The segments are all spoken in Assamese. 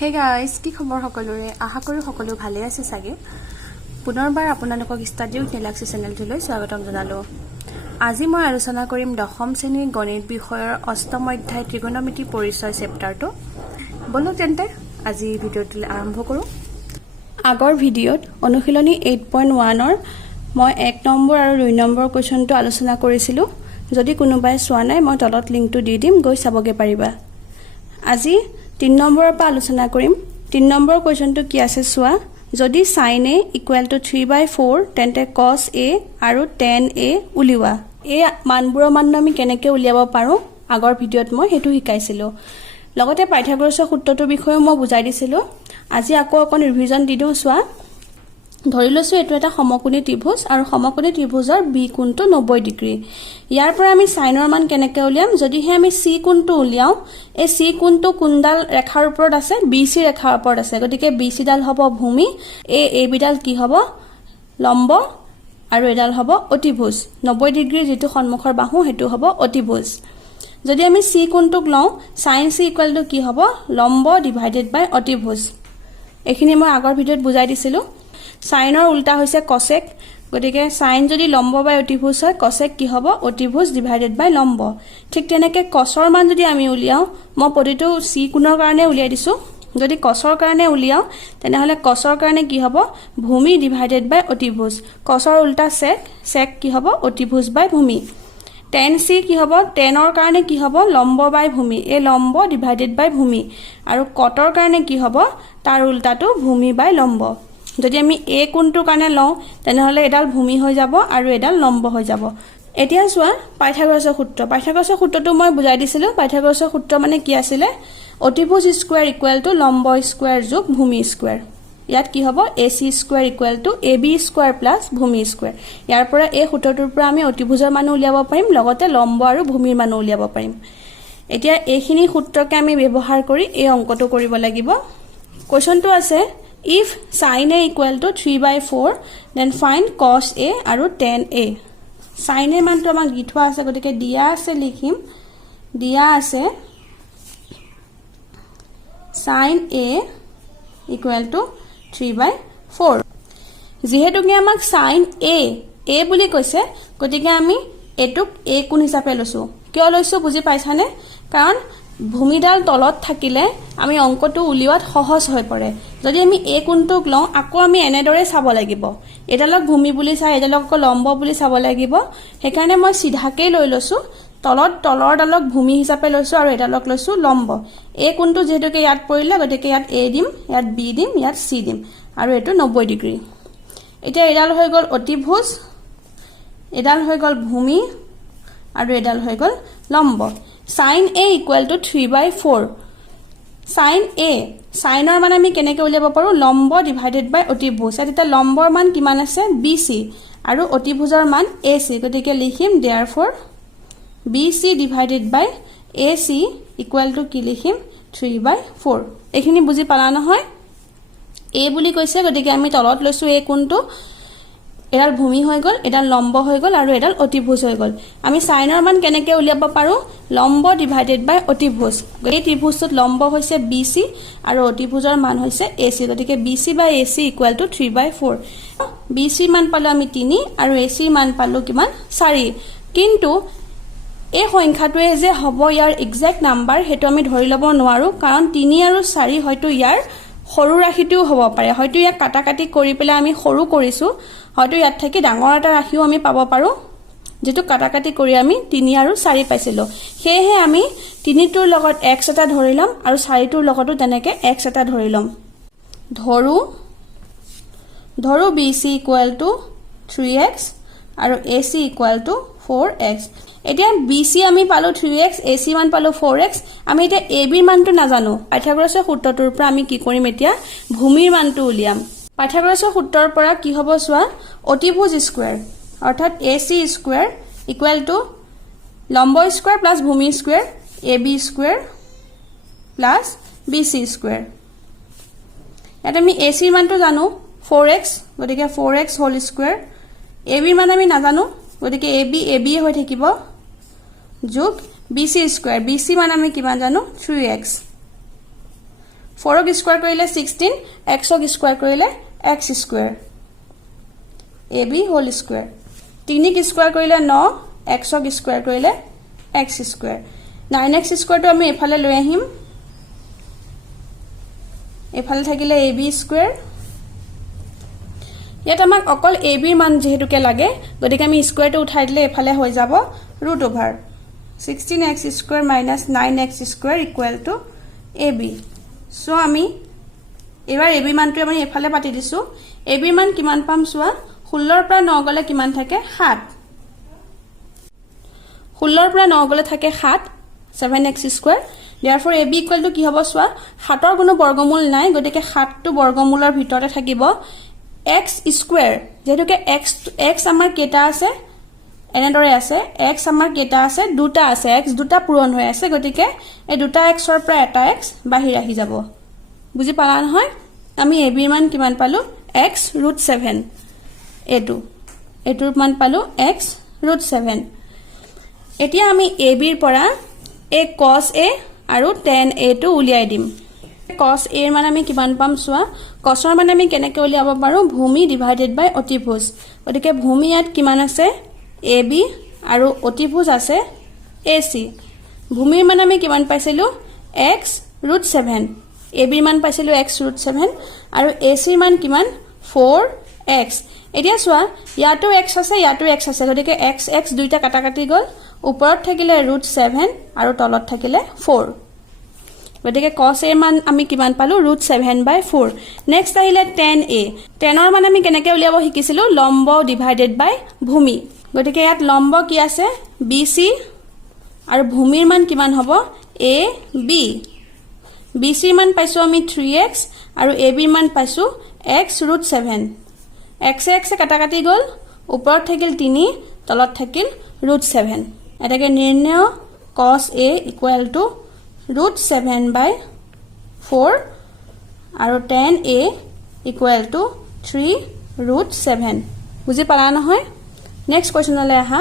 Hey guys, কি খবৰ সকলোৰে আশা কৰো সকলো ভালে আছে সাগে পুনৰবাৰ আপোনালোকক ষ্টাডি উইথ নেলাক্সি চেনেলটোলৈ স্বাগতম জনালো আজি মই আলোচনা কৰিম দশম শ্ৰেণীৰ গণিত বিষয়ৰ অষ্টম অধ্যায় ত্ৰিকোণমিতি পৰিচয় চেপ্টাৰটো বলক তেন্তে আজি ভিডিঅ'টো আৰম্ভ কৰো আগৰ ভিডিঅ'ত অনুশীলনী 8.1 ৰ মই 1 নম্বৰ আৰু 2 নম্বৰ কোৱেশ্চনটো আলোচনা কৰিছিলো যদি কোনোবাই চোৱা নাই মই তলত লিংকটো দি দিম গৈ চাবগে পাৰিবা আজি 3 নম্বৰৰ পৰা আলোচনা কৰিম 3 নম্বৰ কোৱেশ্চনটো কি আছে চোৱা যদি sin a = 3/4 তেন্তে cos a আৰু tan a উলিওৱা এই মানবোৰৰ মান আমি কেনেকৈ উলিয়াব পাৰো আগৰ ভিডিঅ'ত মই হেতু শিকাইছিলো লগতে পাইথাগোৰাছৰ সূত্ৰটোৰ বিষয়ে মই বুজাই দিছিলো আজি আকৌ অকন ৰিভিজন দি দিও চোৱা ধৰি লৈছো এটো এটা সমকোণী ত্ৰিভুজ আৰু সমকোণী ত্ৰিভুজৰ b কোণটো 90 ডিগ্ৰী ইয়াৰ পৰা আমি সাইনৰ মান কেনেকৈ উলিয়াম যদি হে আমি c কোণটো উলিয়াও এই c কোণটো কোণডাল ৰেখাৰ ওপৰত আছে bc ৰেখাৰ ওপৰত আছে গতিকে bc ডাল হ'ব ভূমি a বিডাল কি হ'ব লম্ব আৰু এডাল হ'ব অতিভুজ 90 ডিগ্ৰী যেটো সন্মুখৰ বাহু হেতু হ'ব অতিভুজ যদি আমি c কোণটোক লওঁ sin c = কি হ'ব লম্ব ডিভাইডেড বাই অতিভুজ এখিনি মই আগৰ ভিডিঅ'ত বুজাই দিছিলো সাইনৰ উল্টা হৈছে cosec গতিকে সাইন যদি লম্ব বাই অতিভুজ হয় cosec কি হ'ব অতিভুজ ডিভাইডেড বাই লম্ব ঠিক তেনেকৈ cosৰ মান যদি আমি উলিয়াও মই প্ৰতিটো c কোণৰ কাৰণে উলিয়াই দিছো যদি cosৰ কাৰণে উলিয়াও তেনেহলে cosৰ কাৰণে কি হ'ব ভূমি ডিভাইডেড বাই অতিভুজ cosৰ উল্টা sec sec কি হ'ব অতিভুজ বাই ভূমি tan c কি হ'ব tanৰ কাৰণে কি হ'ব লম্ব বাই ভূমি এই লম্ব ডিভাইডেড বাই ভূমি আৰু cotৰ কাৰণে কি হ'ব তাৰ উল্টাটো ভূমি বাই লম্ব যদি আমি a কোণটোৰ কাৰণে লওঁ তেনেহলে এডাল ভূমি হৈ যাব আৰু এডাল লম্ব হৈ যাব এতিয়া চোৱা পাইথাগোৰাছৰ সূত্ৰটো মই বুজাই দিছিলো পাইথাগোৰাছৰ সূত্ৰ মানে কি আছিল অতিভুজ স্কয়াৰ = লম্ব স্কয়াৰ যোগ ভূমি স্কয়াৰ ইয়াত কি হ'ব ac square = ab square plus ভূমি স্কয়াৰ ইয়াৰ পৰা এই সূত্ৰটোৰ পৰা আমি অতিভুজৰ মান উলিয়াব পাৰিম লগতে লম্ব আৰু ভূমিৰ মান উলিয়াব পাৰিম এতিয়া এইখিনি সূত্ৰকে আমি ব্যৱহাৰ কৰি এই অংকটো কৰিব লাগিব কোৱেশ্চনটো আছে if sin a = 3/4 then find cos a আৰু tan a sin a মানটো আমাক দি থোৱা আছে গতিকে দিয়া আছে লিখিম দিয়া আছে sin a = 3/4 যেহেতু কি আমাক sin a বুলি কৈছে গতিকে আমি এটুক a কোণ হিচাপে লৈছো কিয় লৈছো বুজি পাইছানে কাৰণ ভূমিডাল তলত থাকিলে আমি অংকটো উলিওৱাত সহজ হৈ পৰে যদি আমি a কোণটোক লওঁ আকৌ আমি এনেদৰে চাব লাগিব এডালক ভূমি বুলি চাই এডালক লম্ব বুলি চাব লাগিব হেকাৰণে মই সিধাকে লৈ লৈছো তলৰ ডালক ভূমি হিচাপে লৈছো আৰু এডালক লৈছো লম্ব a কোণটো যেহেতুকে ইয়াত পৰিলে গতিকে ইয়াত a দিম ইয়াত b দিম ইয়াত c দিম আৰু এটো 90 ডিগ্ৰী এতিয়া এডাল হৈ গল অতিভুজ এডাল হৈ গল ভূমি আৰু এডাল হৈ গল লম্ব sin a = 3/4 sin a সাইনৰ মান আমি কেনেকৈ উলিয়াব পাৰো লম্ব ডিভাইডেড বাই অতিভুজ এটা লম্বৰ মান কিমান আছে bc আৰু অতিভুজৰ মান ac গতিকে লিখিম therefore bc ডিভাইডেড বাই ac = কি লিখিম 3/4 এখিনি বুজি পালা নহয় a বুলি কৈছে গতিকে আমি তলত লৈছো a কোণটো এডাল ভূমি হৈ গল এডাল লম্ব হৈ গল আৰু এডাল অতিভুজ হৈ গল আমি সাইনৰ মান কেনেকৈ উলিয়াব পাৰো লম্ব ডিভাইডেড বাই অতিভুজ এই ত্ৰিভুজটোত লম্ব হৈছে bc আৰু অতিভুজৰ মান হৈছে ac গতিকে bc বাই ac = 3/4 bc মান পালো আমি 3 আৰু ac মান পালো কিমান 4 কিন্তু এই সংখ্যাটোৱে যে হ'ব ইয়াৰ এক্সাক্ট নাম্বাৰ হেতু আমি ধৰি লব নোৱাৰো কাৰণ 3 আৰু 4 হয়তো ইয়াৰ সৰু ৰাশিটোও হ'ব পাৰে হয়তো ইয়াক কাটাকাটি কৰি পেলাই আমি সৰু কৰিছো হয়তো ইয়াত থাকি ডাঙৰ এটা ৰাশিও আমি পাব পাৰো যেটো কাটাকাটি কৰি আমি 3 আৰু 4 পাইছিলো হেহে আমি 3 টোৰ লগত x এটা ধৰিলাম আৰু 4 টোৰ লগতো তেনেকে x এটা ধৰিলাম ধৰু bc = 3x আৰু ac = 4x এতিয়া bc আমি পালো 3x ac মান পালো 4x আমি এটা ab ৰ মানটো নাজানো পাইথাগোৰাছৰ সূত্ৰটোৰ পৰা আমি কি কৰিম এতিয়া ভূমিৰ মানটো উলিয়াম পাইথাগোৰাছৰ সূত্ৰৰ পৰা কি হ'ব চোৱা অতিভুজ স্কয়াৰ অৰ্থাৎ ac স্কয়াৰ = লম্ব স্কয়াৰ প্লাস ভূমি square ab square plus bc square ইয়াত আমি ac ৰ মানটো জানো 4x গতিকে 4x হোল স্কয়াৰ ab ৰ মান আমি নাজানো গতিকে ab হৈ থাকিব যোগ bc স্কয়াৰ bc মান আমি কিমান জানো 3x 4 ক স্কয়াৰ কৰিলে 16 x ক স্কয়াৰ কৰিলে x square ab whole square 3 ক স্কয়াৰ কৰিলে 9 x ক স্কয়াৰ কৰিলে x স্কয়াৰ 9x স্কয়াৰ টো আমি এফালে লৈ আহিম এফালে থাকিলে ab স্কয়াৰ ইয়াত আমাক অকল ab ৰ মান যেহেতুকে লাগে গতিকে আমি স্কয়াৰটো উঠাই দিলে এফালে হৈ যাব root over 16x square minus 9x square equal to ab so আমি এবাৰ ab মানটো আমি এফালে পাতি দিছো ab ৰ মান কিমান পাম সোৱা 16 ৰ পৰা 9 গলে কিমান থাকে 7 16 ৰ পৰা 9 গলে থাকে 7 7x square therefore ab equal to কি হ'ব সোৱা 7 ৰ কোনো বৰ্গমূল নাই গতিকে 7 টো বৰ্গমূলৰ ভিতৰতে থাকিব x স্কয়াৰ যেহেতুকে x আমাৰ কেটা আছে এনেদৰে আছে x আমাৰ কেটা আছে দুটা আছে x দুটা পূৰণ হৈ আছে গতিকে এই দুটা x ৰ পৰা এটা x বাহিৰ আহি যাব বুজি পালা নহয় আমি ab ৰ মান কিমান পালো x √7 এটোৰ মান পালো x √7 এতিয়া আমি ab ৰ পৰা a cos a আৰু tan a টো উলিয়াই দিম cos a ৰ মান আমি কিমান পাম সোৱা cos ৰ মান আমি কেনেকৈ উলিয়াব পাৰো ভূমি ডিভাইডেড বাই অতিভুজ গতিকে ভূমি ইয়াত কিমান আছে ab আৰু অতিভুজ আছে ac ভূমিৰ মান আমি কিমান পাইছিলো x √7 ab ৰ মান পাইছিলো x √7 আৰু ac ৰ মান কিমান 4x এতিয়া সোৱা ইয়াটো x আছে ইয়াটো x আছে গতিকে x x দুইটা কাটা কাটি গল ওপৰত থাকিলে √7 আৰু তলত থাকিলে 4 গতিকে cos a ৰ মান আমি কিমান পালো √7/4 নেক্সট আহিলে tan a tan ৰ মান আমি কেনেকৈ উলিয়াব শিকিছিলো লম্ব ডিভাইডেড বাই ভূমি গতিকে ইয়াত লম্ব কি আছে bc আৰু ভূমিৰ মান কিমান হ'ব ab bc ৰ মান পাইছো আমি 3x আৰু ab ৰ মান পাইছো x √7 x x কাটা কাটি গল ওপৰত থাকিল 3 তলত থাকিল √7 এটাকে নিৰ্ণয় cos a ইকুৱেল টু √7/4 আৰু tan a ইকুৱেল টু 3√7 বুজি পালা নহয় নেক্সট কোৱেশ্চনলে আহা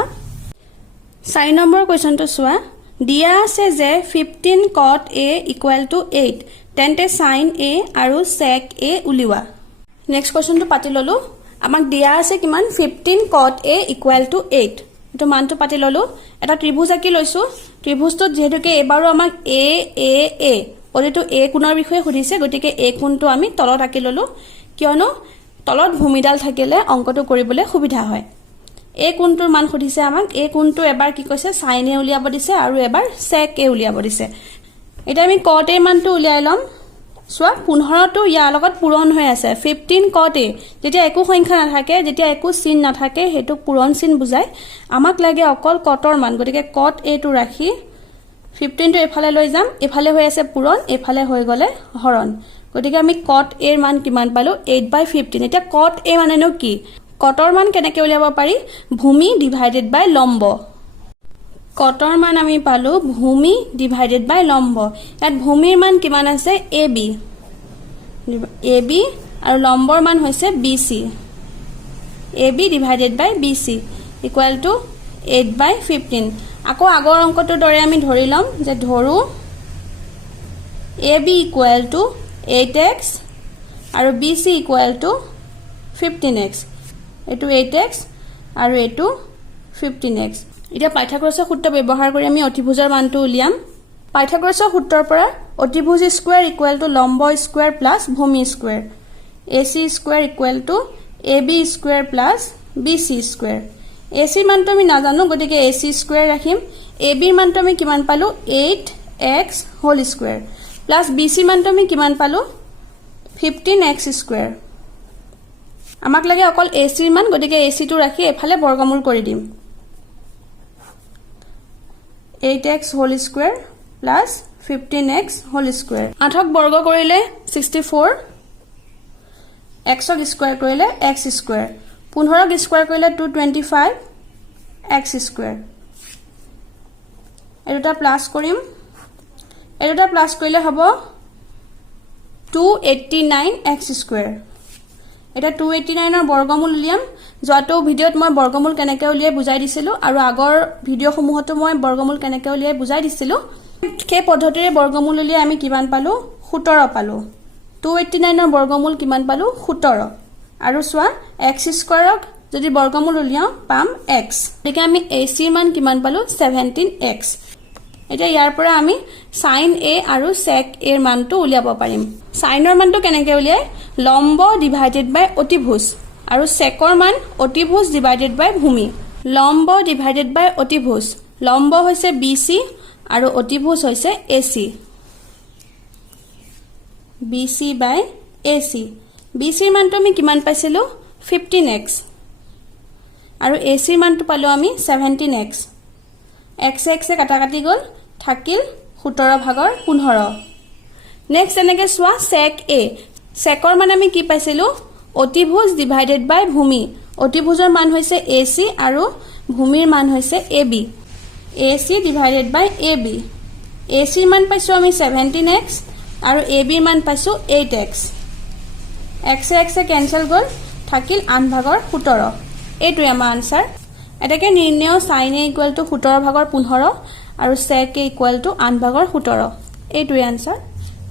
4 নম্বৰ কোৱেশ্চনটো সোৱা দিয়া আছে যে 15 cot a ইকুৱেল টু 8 তেন্তে sin a আৰু sec a উলিওৱা নেক্সট কোৱেশ্চনটো পাতি ললো আমাক দিয়া আছে কিমান 15 cot a ইকুৱেল টু 8 এটো মানটো পাতি ললো এটা ত্ৰিভুজ আকি লৈছো ত্ৰিভুজটোত যেহেতুকে এবাৰো আমাক a a a পৰিটো a কোণৰ বিষয়ে সুধিছে গতিকে a কোণটো আমি তলত আকি ললো কিয়নো তলত ভূমিডাল থাকিলে অংকটো কৰিবলৈ সুবিধা হয় a কোণটোৰ মান সুধিছে আমাক a কোণটো এবাৰ কি কৈছে sin a উলিয়াব দিছে আৰু এবাৰ sec a উলিয়াব দিছে এটা আমি cot a মানটো উলিয়াই লম সোৱা 15 টো ইয়াৰ লগত পূৰণ হৈ আছে 15 cot a যেতিয়া একো সংখ্যা নাথাকে যেতিয়া একো চিন নাথাকে হেতু পূৰণ চিন বুজায় আমাক লাগে অকল cotৰ মান গতিকে cot a টো ৰাখি 15 টো এফালে লৈ যাম এফালে হৈ আছে পূৰণ এফালে হৈ গলে হৰণ গতিকে আমি cot a ৰ মান কিমান পালো 8/15 এতিয়া cot a মানেনো কি cotৰ মান কেনেকৈ উলিয়াব পাৰি ভূমি ডিভাইডেড বাই লম্ব cotৰ মান আমি পালো ভূমি ডিভাইডেড বাই লম্ব ইয়াত ভূমিৰ মান কিমান আছে ab আৰু লম্বৰ মান হৈছে bc ab divided by bc equal to 8/15 আকৌ আগৰ অংকটোৰ দৰে আমি ধৰি লম যে ধৰু ab ইকুৱেল টু 8x আৰু bc ইকুৱেল টু 15x এটো 8x আৰু এটো 15x এতিয়া পাইথাগোৰাছৰ সূত্ৰ ব্যৱহাৰ কৰি আমি অতিভুজৰ মানটো উলিয়াম পাইথাগোৰাছৰ সূত্ৰৰ পৰা অতিভুজ স্কয়াৰ ইকুৱেল টু লম্ব স্কয়াৰ প্লাস ভূমি square ac square equal to ab square plus bc square ac মানটো আমি নাজানো গতিকে ac স্কয়াৰ ৰাখিম ab ৰ মানটো আমি কিমান পালো 8x whole square plus bc মানটো আমি কিমান পালো 15x স্কয়াৰ আমাক লাগে অকল ac ৰ মান গতিকে ac টো ৰাখি এফালে বৰ্গমূল কৰি দিম 8x whole square plus 15x whole square 8ক বৰ্গ কৰিলে 64 x ক স্কয়াৰ কৰিলে x স্কয়াৰ 15ক স্কয়াৰ কৰিলে 225 x স্কয়াৰ এটা প্লাস কৰিম এটা প্লাস কৰিলে হ'ব 289 x স্কয়াৰ এটা 289 ৰ বৰ্গমূল উলিয়াম যটো ভিডিওত মই বৰ্গমূল কেনেকৈ উলিয়াই বুজাই দিছিলো আৰু আগৰ ভিডিও সমূহতো মই বৰ্গমূল কেনেকৈ উলিয়াই বুজাই দিছিলো সেই পদ্ধতিৰে বৰ্গমূল উলিয়াই আমি কিমান পালো 17 পালো 289 ৰ বৰ্গমূল কিমান পালো 17 আৰু চোৱা x স্কয়াৰক যদি বৰ্গমূল উলিয়াও পাম x গতিকে আমি ac ৰ মান কিমান পালো 17x এটা ইয়াৰ পৰা আমি sin a আৰু sec a ৰ মানটো উলিয়াব পাৰিম sin ৰ মানটো কেনেকৈ উলিয়াই লম্ব ডিভাইডেড বাই অতিভুজ আৰু sec ৰ মান অতিভুজ ডিভাইডেড বাই ভূমি লম্ব ডিভাইডেড বাই অতিভুজ লম্ব হৈছে bc আৰু অতিভুজ হৈছে ac bc by ac bc ৰ মানটো আমি কিমান পাইছিলো 15x আৰু ac ৰ মানটো পালো আমি 17x x x এ কাটা কাটি গল থাকিল 17 ভাগৰ 15 নেক্সট এনেকে সোৱা sec a sec ৰ মান আমি কি পাইছিলো অতিভুজ ডিভাইডেড বাই ভূমি অতিভুজৰ মান হৈছে ac আৰু ভূমিৰ মান হৈছে ab ac ডিভাইডেড বাই ab ac ৰ মান পাইছো আমি 17x আৰু ab ৰ মান পাইছো 8x x এ কেনসেল গল থাকিল 8 ভাগৰ 17 এইটো আমাৰ আনসাৰ এটাকে নিৰ্ণয় sin a = 17 ভাগৰ 15 আৰু sec a = 8 ভাগৰ 17 এইটো আনসাৰ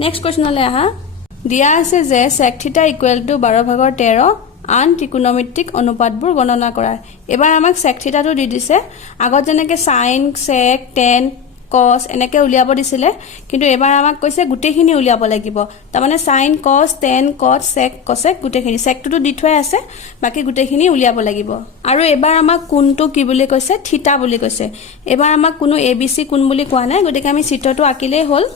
নেক্সট কোৱেশ্চনলে আহা দিয়া আছে যে sec θ = 12 ভাগৰ 13 আন ত্ৰিকোণমিতিক অনুপাতবোৰ গণনা কৰা এবাৰ আমাক sec θ টো দি দিছে আগত যেনেকৈ sin sec tan cos এনেকৈ উলিয়াব দিছিলে কিন্তু এবাৰ আমাক কৈছে গুটেখিনি উলিয়াব লাগিব তাৰ মানে sin cos tan cos sec cosec গুটেখিনি sec টো দি থৈ আছে বাকি গুটেখিনি উলিয়াব লাগিব আৰু এবাৰ আমাক কোনটো কি বুলি কৈছে থিতা বুলি কৈছে এবাৰ আমাক কোনো abc কোন বুলি কোৱা নাই গতিকে আমি চিত্ৰটো আঁকিলেই হ'ল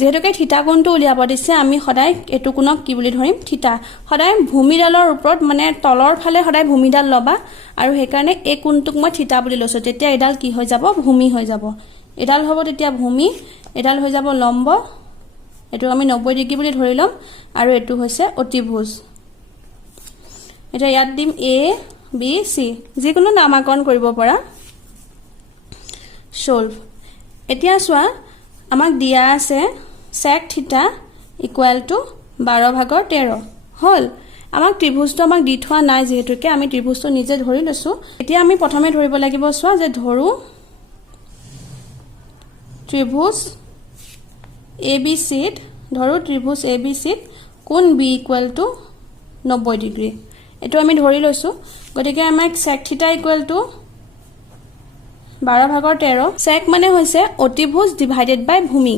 যেহেতুকে থিতা কোণটো উলিয়াব দিছে আমি সদায় এটু কোণক কি বুলি ধৰিম থিতা সদায় ভূমিডালৰ ওপৰত মানে তলৰ ফালে সদায় ভূমিডাল লবা আৰু সেই কাৰণে এই কোণটোক মই থিতা বুলি লৈছো তেতিয়া এডাল কি হৈ যাব ভূমি হৈ যাব এডাল হ'ব তেতিয়া ভূমি এডাল হৈ যাব লম্ব এটু আমি 90 ডিগ্ৰী বুলি ধৰি লম আৰু এটু হৈছে অতিভুজ এটা ইয়াত দিম a b c যিকোনো নামকৰণ কৰিব পৰা সলভ এতিয়া সোৱা আমাক দিয়া আছে sec θ = 12 ভাগৰ 13 হল আমাক ত্ৰিভুজটো আমাক দি থোৱা নাই যেহেতুকে আমি ত্ৰিভুজটো নিজে ধৰি লৈছো এতিয়া আমি প্ৰথমে ধৰিব লাগিব সোৱা যে ধৰু ত্ৰিভুজ abc ধৰু ত্ৰিভুজ abc কোণ b = 90 ডিগ্ৰী এটো আমি ধৰি লৈছো গতিকে আমাক sec θ = 12 ভাগৰ 13 sec মানে হৈছে অতিভুজ ডিভাইডেড বাই ভূমি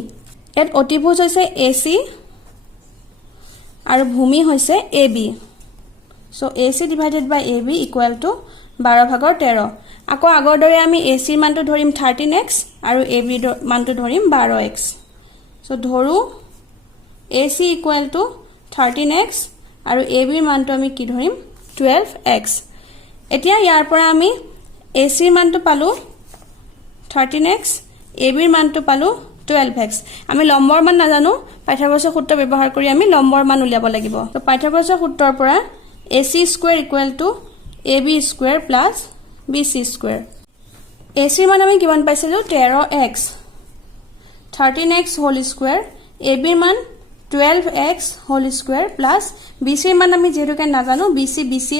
এত অতিভুজ হৈছে ac আৰু ভূমি হৈছে ab সো ac ডিভাইডেড বাই ab = 12 ভাগৰ 13 আকৌ আগৰ দৰে আমি ac ৰ মানটো ধৰিম 13x আৰু ab ৰ মানটো ধৰিম 12x সো ধৰু ac = 13x আৰু ab ৰ মানটো আমি কি ধৰিম 12x এতিয়া ইয়াৰ পৰা আমি ac ৰ মানটো পালো 13x ab ৰ মানটো পালো 12x আমি লম্বৰ মান নাজানো পাইথাগোৰাছৰ সূত্ৰ ব্যৱহাৰ কৰি আমি লম্বৰ মান উলিয়াব লাগিব তো পাইথাগোৰাছৰ সূত্ৰৰ পৰা ac² = ab² + bc²। ac ৰ মান আমি কিমান পাইছিলো 13x 13x whole square ab ৰ মান 12x হোল স্কয়াৰ + bc ৰ মান আমি যেহেতুকে নাজানো bc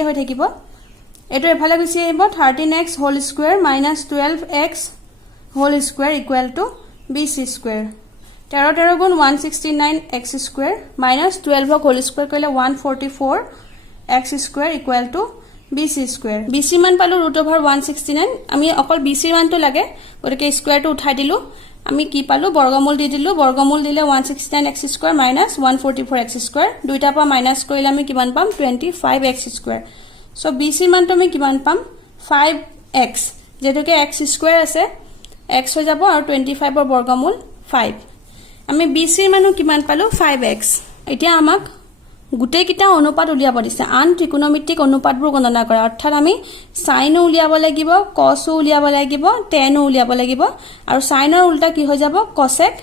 হৈ থাকিব এটো এফালে গুছি আহিব 13x whole square - 12x whole square = bc²। 13 13 গুণ 169x² - 12 হোল স্কয়াৰ কৰিলে 144x² = bc²। bc মান পালো √169 আমি অকল bc মানটো লাগে গতিকে স্কয়াৰটো উঠাই দিলো আমি কি পালো বৰ্গমূল দি দিলো বৰ্গমূল দিলে 169x² - 144x² দুইটা পৰা মাইনাস কৰিলে আমি কিমান পাম 25x²। সো bc মানটো আমি কিমান পাম 5x যেটোকে x² আছে x হৈ যাব আৰু 25 ৰ বৰ্গমূল 5 আমি bc ৰ মানো কিমান পালো 5x এতিয়া আমাক গুটেই কিটা অনুপাত উলিয়াব দিছে আন ত্ৰিকোণমিতিক অনুপাতবোৰ গণনা কৰা অৰ্থাৎ আমি sin উলিয়াব লাগিব cos উলিয়াব লাগিব tan উলিয়াব লাগিব আৰু sin ৰ উল্টা কি হৈ যাব cosec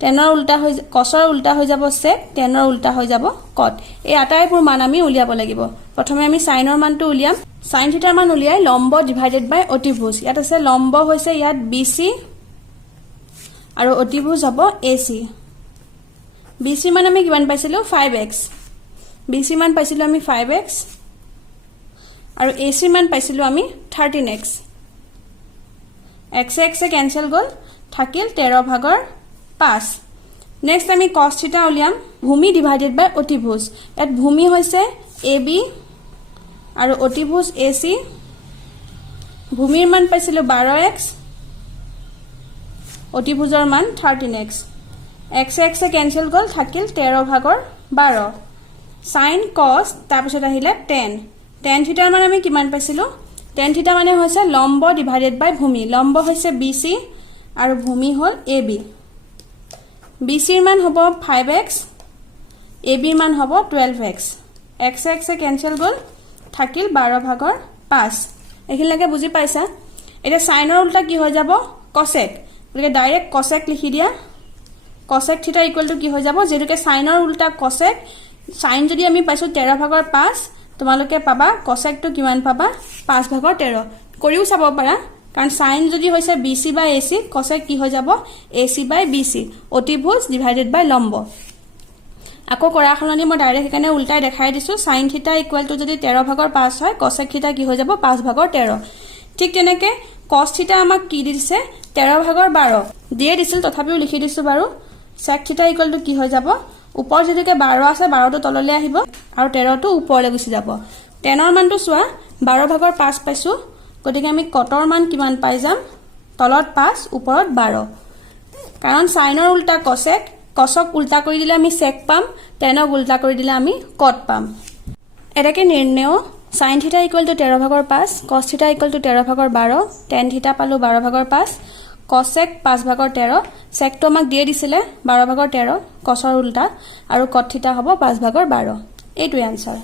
tan ৰ উল্টা হৈ cos ৰ উল্টা হৈ যাব sec tan ৰ উল্টা হৈ যাব cot এই আটাইবোৰ মান আমি উলিয়াব লাগিব প্ৰথমে আমি sin ৰ মানটো উলিয়াম sin θ ৰ মান উলিয়াই লম্ব ডিভাইডেড বাই অতিভুজ ইয়াত আছে লম্ব হৈছে ইয়াত bc আৰু অতিভুজ হ'ব ac bc মান আমি কিমান পাইছিলো 5x bc মান পাইছিলো আমি 5x আৰু ac মান পাইছিলো আমি 13x x এ কেনসেল গল থাকিল 13 ভাগৰ 5 নেক্সট আমি cos থিটা উলিয়াম ভূমি ডিভাইডেড বাই অতিভুজ ইয়াত ভূমি হৈছে AB আৰু অতিভুজ AC ভূমিৰ মান পাইছিলো 12x অতিভুজৰ মান 13x x x কেনসেল গল থাকিল 13 ভাগৰ 12 sin cos তাৰপিছত আহিলে tan থিটাৰ মান আমি কিমান পাইছিলো tan থিটা মানে হৈছে লম্ব ডিভাইডেড বাই ভূমি লম্ব হৈছে BC আৰু ভূমি হল AB BC ৰ মান হ'ব 5x AB ৰ মান হ'ব 12x x x কেনসেল গল থাকিল 12 ভাগৰ 5 এখিলৈকে বুজি পাইছা এটা সাইনৰ উল্টা কি হৈ যাব cosec গতিকে ডাইৰেক্ট cosec লিখি দিয়া cosec থিটা ইকুৱেল টু কি হৈ যাব যেতুকে সাইনৰ উল্টা cosec সাইন যদি আমি পাইছো 13 ভাগৰ 5 তোমালোকে পাবা cosec টো কিমান পাবা 5 ভাগৰ 13 কৰিও চাব পাৰা কাৰণ সাইন যদি হৈছে BC বাই AC cosec কি হৈ যাব AC বাই BC অতিভুজ ডিভাইডেড বাই লম্ব আকৌ কৰা খলনি মই ডাইৰেক্ট এখানে উল্টাই দেখাই দিছো sin থিটা ইকুৱেল টু যদি 13 ভাগৰ 5 হয় cosec থিটা কি হৈ যাব 5 ভাগৰ 13 ঠিক তেনেকে cos থিটা আমাক কি দিছে 13 ভাগৰ 12 দিয়ে দিছিল তথাপিও লিখি দিছো বাৰু sec থিটা ইকুৱেল টু কি হৈ যাব উপৰ যেদিকে 12 আছে 12 টো তললৈ আহিব আৰু 13 টো উপৰলৈ গুচি যাব tan ৰ মানটো চোৱা 12 ভাগৰ 5 পাইছো গতিকে আমি cot ৰ মান কিমান পাই যাম তলত 5 ওপৰত 12 কাৰণ sin ৰ উল্টা cosec cosক উল্টা কৰি দিলে আমি sec পাম tanক উল্টা কৰি দিলে আমি cot পাম এটাকে নিৰ্ণয় sin থিটা ইকুৱেল টু 13 ভাগৰ 5 cos থিটা ইকুৱেল টু 13 ভাগৰ 12 tan থিটা পালো 12 ভাগৰ 5 cosec 5 ভাগৰ 13 sec টো আমাক দিয়ে দিছিলে 12 ভাগৰ 13 cosৰ উল্টা আৰু cot থিটা হ'ব 5 ভাগৰ 12 এইটোই আনসাৰ